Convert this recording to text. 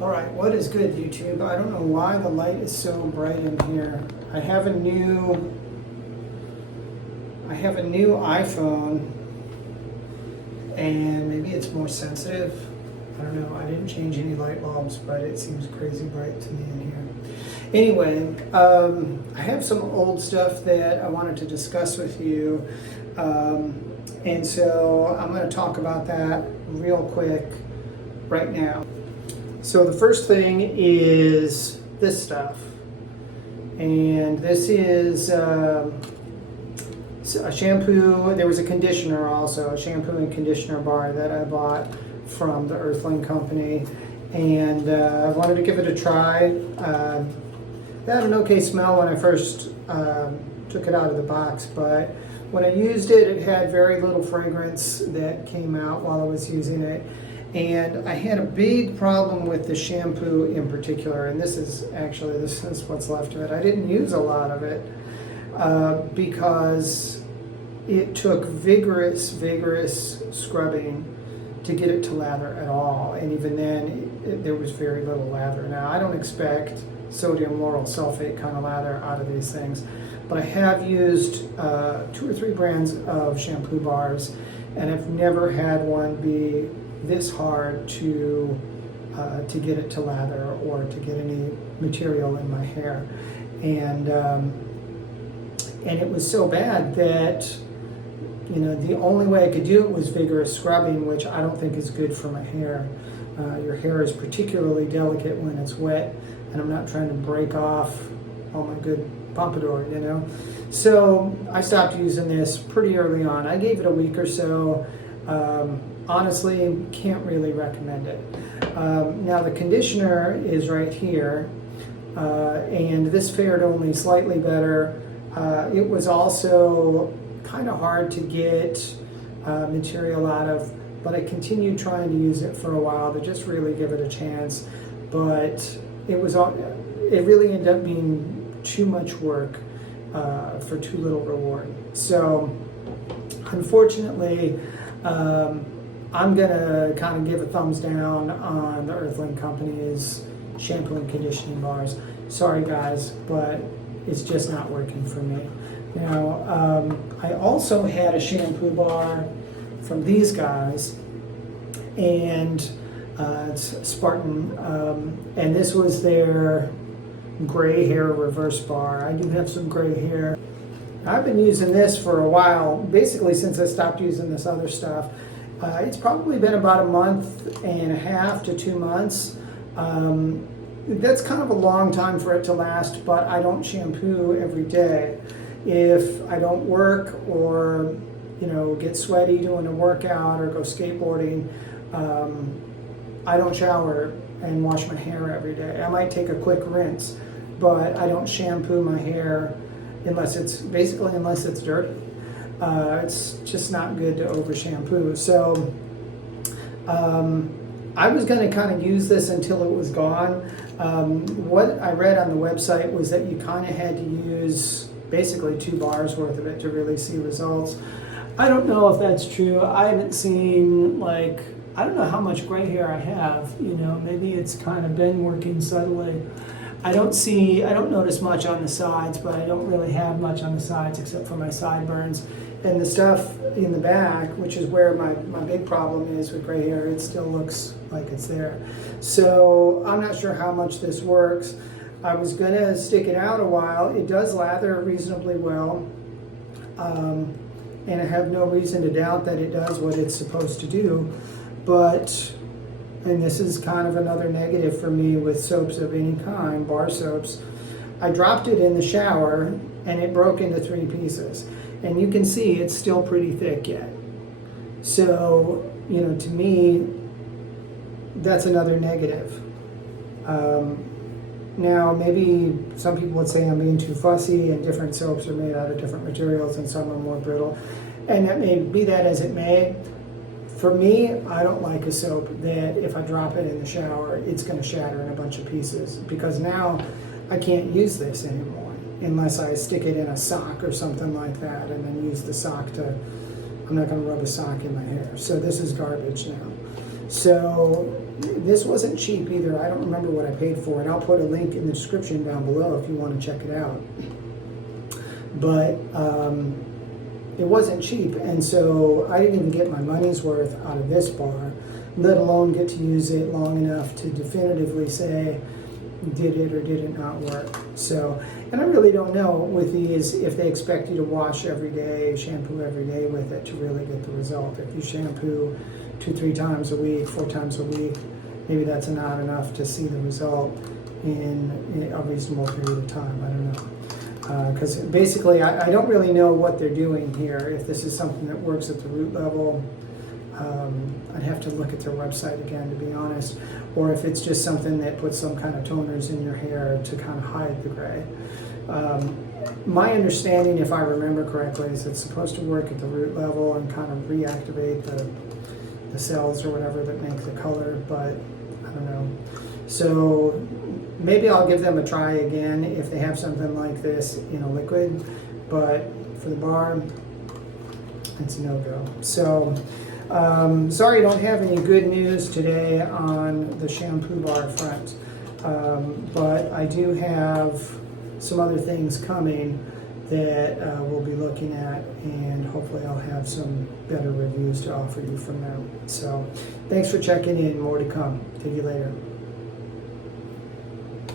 All right, what is good, YouTube? I don't know why the light is so bright in here. I have a new iPhone, and maybe it's more sensitive. I don't know. I didn't change any light bulbs, but it seems crazy bright to me in here. Anyway, I have some old stuff that I wanted to discuss with you, and so I'm going to talk about that real quick right now. So the first thing is this stuff, and this is a shampoo. There was a conditioner also, a shampoo and conditioner bar that I bought from the Earthling company, and I wanted to give it a try. It had an okay smell when I first took it out of the box, but when I used it, it had very little fragrance that came out while I was using it. And I had a big problem with the shampoo in particular, and this is what's left of it. I didn't use a lot of it because it took vigorous scrubbing to get it to lather at all, and even then there was very little lather. Now, I don't expect sodium lauryl sulfate kind of lather out of these things, but I have used 2 or 3 brands of shampoo bars, and I've never had one be this hard to get it to lather or to get any material in my hair, and it was so bad that the only way I could do it was vigorous scrubbing, which I don't think is good for my hair. Your hair is particularly delicate when it's wet, and I'm not trying to break off all my good pompadour, So I stopped using this pretty early on. I gave it a week or so. Honestly, can't really recommend it. Now the conditioner is right here, and this fared only slightly better. It was also kind of hard to get material out of, but I continued trying to use it for a while to just really give it a chance. But it really ended up being too much work for too little reward. So unfortunately, I'm gonna kind of give a thumbs down on the Earthling Company's shampoo and conditioning bars. Sorry guys, but it's just not working for me. Now, I also had a shampoo bar from these guys, and it's Spartan, and this was their gray hair reverse bar. I do have some gray hair. I've been using this for a while, basically since I stopped using this other stuff. It's probably been about a month and a half to 2 months. That's kind of a long time for it to last, but I don't shampoo every day. If I don't work or get sweaty doing a workout or go skateboarding, I don't shower and wash my hair every day. I might take a quick rinse, but I don't shampoo my hair unless it's dirty. It's just not good to over shampoo. So I was going to kind of use this until it was gone. What I read on the website was that you kind of had to use basically 2 bars worth of it to really see results. I don't know if that's true. I haven't seen, I don't know how much gray hair I have. Maybe it's kind of been working subtly. I don't notice much on the sides, but I don't really have much on the sides except for my sideburns. And the stuff in the back, which is where my big problem is with gray hair, it still looks like it's there. So I'm not sure how much this works. I was gonna stick it out a while. It does lather reasonably well. And I have no reason to doubt that it does what it's supposed to do. And this is kind of another negative for me with soaps of any kind, bar soaps. I dropped it in the shower and it broke into 3 pieces. And you can see it's still pretty thick yet. So, to me, that's another negative. Now, maybe some people would say I'm being too fussy, and different soaps are made out of different materials and some are more brittle. And that may be that as it may. For me, I don't like a soap that if I drop it in the shower, it's going to shatter in a bunch of pieces, because now I can't use this anymore unless I stick it in a sock or something like that, and then use the sock I'm not going to rub a sock in my hair. So this is garbage now. So this wasn't cheap either. I don't remember what I paid for it. I'll put a link in the description down below if you want to check it out. But it wasn't cheap, and so I didn't even get my money's worth out of this bar, let alone get to use it long enough to definitively say, did it or did it not work? So, and I really don't know with these if they expect you to wash every day, shampoo every day with it to really get the result. If you shampoo 2-3 times a week, 4 times a week, maybe that's not enough to see the result in a reasonable period of time. I don't know. Because basically I don't really know what they're doing here. If this is something that works at the root level, I'd have to look at their website again, to be honest, or if it's just something that puts some kind of toners in your hair to kind of hide the gray. My understanding, if I remember correctly, is it's supposed to work at the root level and kind of reactivate the cells or whatever that make the color, but I don't know. So maybe I'll give them a try again if they have something like this in a liquid, but for the bar, it's a no-go. So, sorry I don't have any good news today on the shampoo bar front, but I do have some other things coming that we'll be looking at, and hopefully I'll have some better reviews to offer you from them. So, thanks for checking in. More to come. Take you later.